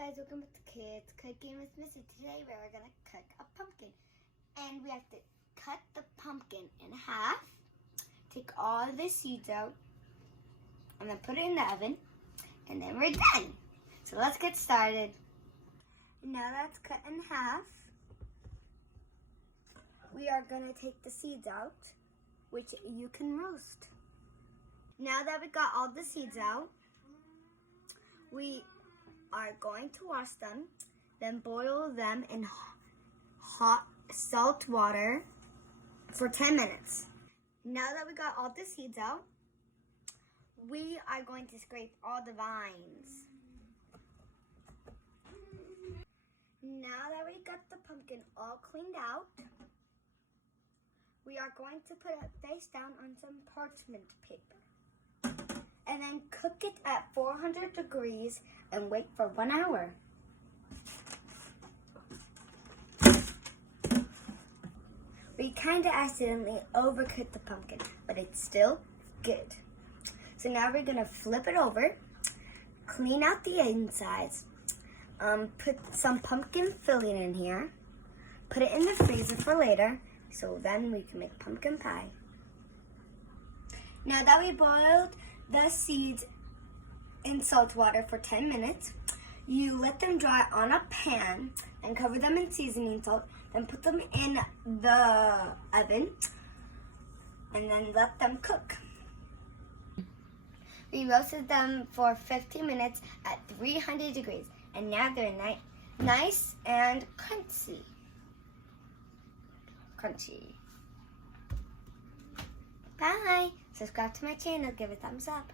guys, welcome back to Kids Cooking with Missy. Today we're going to cook a pumpkin. And we have to cut the pumpkin in half, take all the seeds out, and then put it in the oven, and then we're done. So let's get started. Now that's cut in half, we are going to take the seeds out, which you can roast. Now that we got all the seeds out, we are going to wash them, then boil them in hot salt water for 10 minutes. Now that we got all the seeds out, we are going to scrape all the vines. Now that we got the pumpkin all cleaned out, we are going to put it face down on some parchment paper. And then cook it at 400 degrees and wait for 1 hour. We kind of accidentally overcooked the pumpkin, but it's still good. So now we're gonna flip it over, clean out the insides, put some pumpkin filling in here, put it in the freezer for later, so then we can make pumpkin pie. Now that we boiled the seeds in salt water for 10 minutes, you let them dry on a pan and cover them in seasoning salt, then put them in the oven and then let them cook. We roasted them for 15 minutes at 300 degrees and now they're nice and crunchy. Bye! Subscribe to my channel, give it a thumbs up.